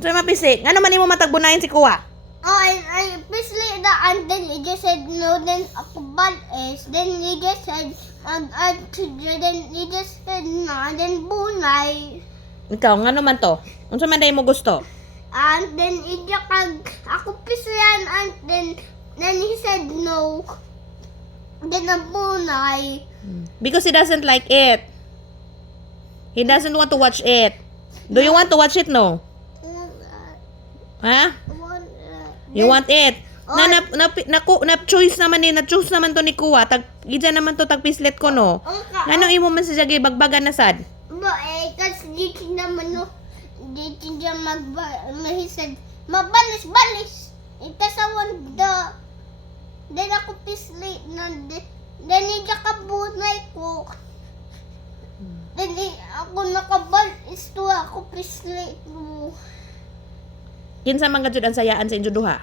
Unsa mapisi? Ngano man imo matagbunayan si kuwa? Oh, I basically that, and then he just said no. Then ako bal is. Then he just said then he just said no. Then bunay. Ikaw ngano man to? Unsa man day mo gusto? And then ija kag ako pisyan, and then he said no. Then bunay. Because he doesn't like it. He doesn't want to watch it. Do you want to watch it? No. Ha? You want it? Na choice naman ni, na choose naman to ni kuwa. Tag ija naman to tag pislet ko no. Ngano imo man sa jagi bagbagan na sad? But kasi dito naman no. Dito niya he said mabalis. Ita sa wanda. Then ako pislit na. Then ija kabunay ko. Then ako nakabal is to ako pislit mo. Kinsa man gajud ang sayaan sa inyo duha?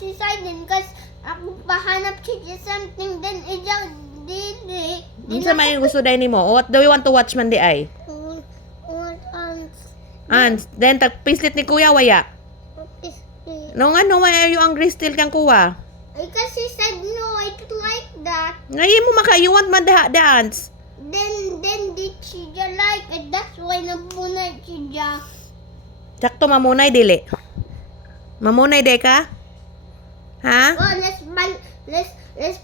She said din kasi ako pahanap siya something, then ija dili. Kinsa man yung gusto day nimo? What do you want to watch man di ay? And then tag pislit ni kuya waya. No nga no, why are you angry still kang kuwa? Kasi said no, I don't like that. Ngayon mo maka, you want man dance? Then did she like it? That's why nabunay siya. Sakto mamunay dili. Mamunay de ka? Ha? Oh, let's if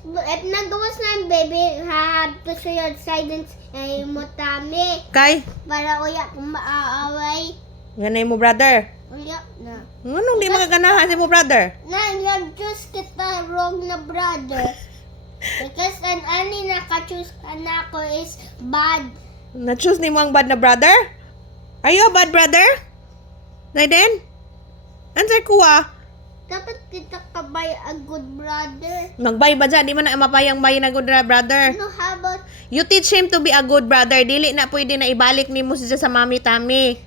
nagawas na baby, have to show your silence ay mutami. Kay? Para uya kung maaaway. Ganay mo brother. Uya na. Anong di magaganahan si mo brother? Na, choose kita wrong na brother. Because an ani naka-choose ka na ako is bad. Na-choose ni mo ang bad na brother? Are you a bad brother? Naiden? Answer kuwa. Dapat kita kabay a good brother. Magbay ba dyan? Di man na mapayang bay na good brother. No, how about You teach him to be a good brother. Dili na pwede na ibalik ni mo siya sa mami tami.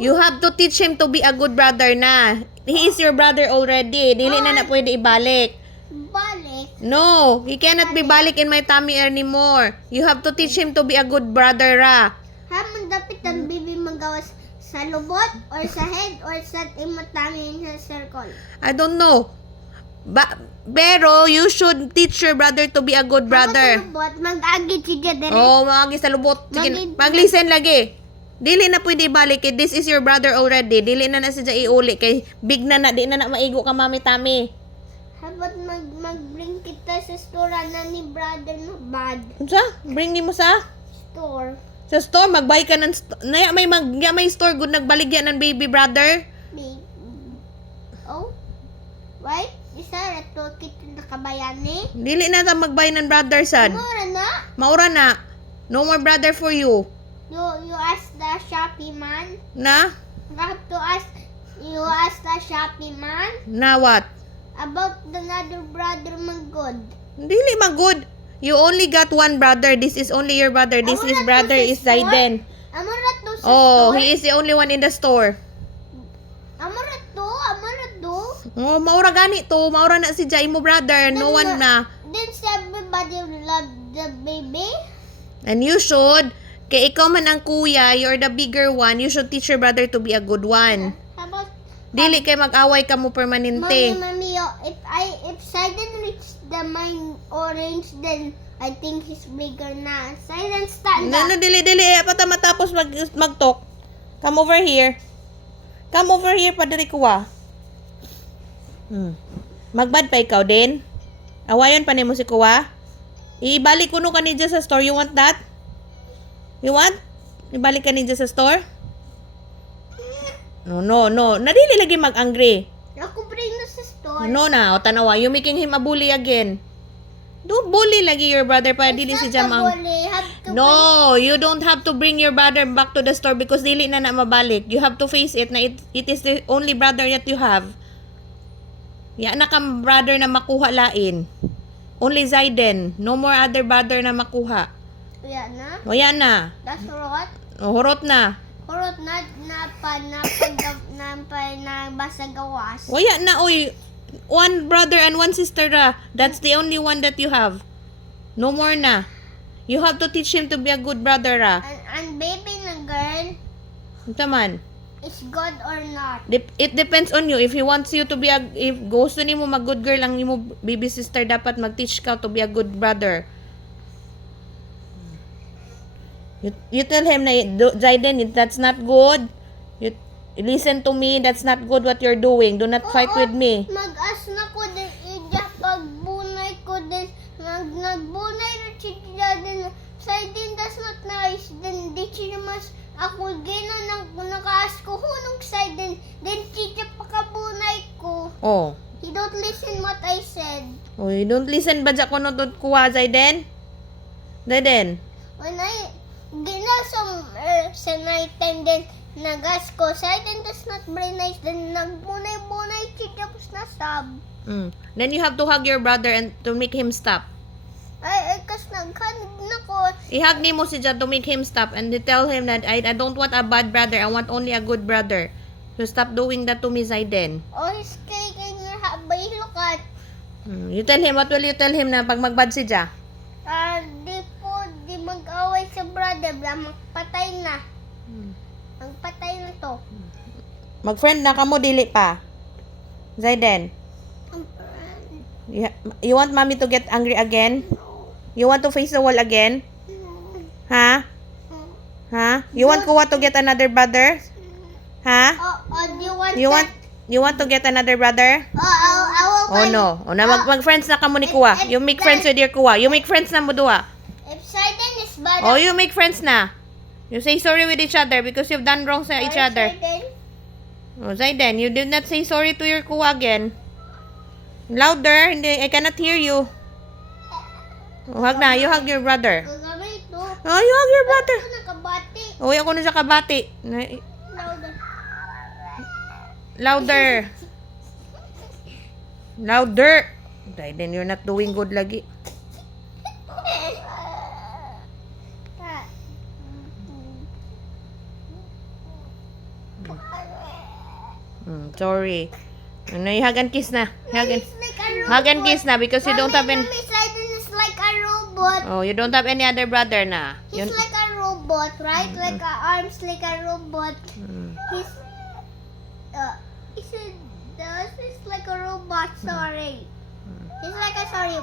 You have to teach him to be a good brother na. He is your brother already. Dili na pwede ibalik. balik? No, he cannot be balik in my tummy anymore. You have to teach him to be a good brother, ra. Hamon dapat ang bibi magawas sa lubot or sa head or sa imatami sa circle. I don't know. Pero you should teach your brother to be a good brother. Sa lubot, mag-agit siya dire. Oh, magi sa lubot. Sige, mag-listen lagi. Dili na pwede balik kay this is your brother already. Dili na siya iuli kay big na di na maigo ka mami tami. Habot mag-bring kita sa store na ni brother no bad. Unsa? Bring ni mo sa Store. sa store, magbay ka ng may store good nagbaligya ng baby brother. Big. Oh. Why? Isa rato kita nakabayani. Dili na ta magbay ng brother sad. Mura na. Maura na. No more brother for you. You ask the Shopee man. Na? You have to ask. You ask the Shopee man Na what? about the other brother man good. Dili magud. You only got one brother. This is only your brother. This is brother is Zaiden. Amara to sa Oh, store. he is the only one in the store. Amara to. Oh, maura gani to. Maura na si Jai mo brother. No one na. Then everybody love the baby. And you should. Kay ikaw man ang kuya, you're the bigger one. You should teach your brother to be a good one. How about Dili kay mag-away ka mo permanente. Mommy, if Silent reach the mine orange, then I think he's bigger na. Silent stand up. No, dili. Pata matapos mag-talk. Come over here. Come over here, padari kuwa. Magbad pa ikaw din. Awayan pa nimo si kuwa. Ibalik kuno ka ni dyan sa store. You want that? You want? Ibalik ka ni dyan sa store? No. Nadili lagi mag-angry. Ako bring na sa store. No na, o tanawa. You making him a bully again. Don't bully lagi your brother pa. Dili si Jamang. No, you don't have to bring your brother back to the store because dili na mabalik. You have to face it na it is the only brother that you have. Ya na kang brother na makuha lain. Only Zaiden. No more other brother na makuha. Yan na. O yan na. That's what? O, hurot na. Kurot na basa gawas. O yan na, oy. One brother and one sister ra. That's the only one that you have. No more na. You have to teach him to be a good brother ra. And baby na girl. Ito man. is good or not. It depends on you. If he wants you to be if gusto nimo mag good girl ang imo baby sister, dapat mag-teach ka to be a good brother. You tell him na, Zaiden, that's not good. You listen to me, that's not good what you're doing. Do not fight with me. Mag-as na ko din ija pagbunay ko din. Nagbunay na siya din. Say din that's not nice. Then di siya mas ako gina nakaas ko hunong side din. Then siya pakabunay ko. Oh. He don't listen what I said. Oh, you don't listen ba ko no kuha, Zaiden? Zaiden. When I gina sa night time din nagas ko side and that's not very nice. Then nagbunay-bunay siya tapos na sab. Then you have to hug your brother and to make him stop. Ay kas naghanig na ko. I-hug nimo si Jad to make him stop and tell him that I don't want a bad brother. I want only a good brother. So stop doing that to me, Zaiden. Oh, he's kicking your habay look at. You tell him, what will you tell him na pag magbad si Ja? Di mag-away sa brother, magpatay na. Magpatay na to. Mag-friend na kamo, dili pa. Zaiden, you want mommy to get angry again? You want to face the wall again? Ha? Ha? You want Kuwa to get another brother? Ha? Do you want You want to get another brother? I will Oh no. O na mag-friends na kamo ni Kuwa. You make friends with your Kuwa. You make friends na mo duha. If Satan is bad, Oh, you make friends na. You say sorry with each other because you've done wrong sa each other. Oh, Zaiden, you did not say sorry to your Kuwa again. Louder, hindi, I cannot hear you. Oh, hug na, you hug your brother. Gagamay ito. Oh, you hug your brother. Ito nakabati. Oh, ako na sa kabati. Louder. Louder. Louder. Zaiden, you're not doing good lagi. Sorry. Ano, hug and kiss na. Hug and kiss na because you don't have any... Mommy, Satan is like a robot. Oh, you don't have any other brother na. He's like a robot, right? Like a arms like a robot. He's he's like a robot. Sorry. He's like a sorry.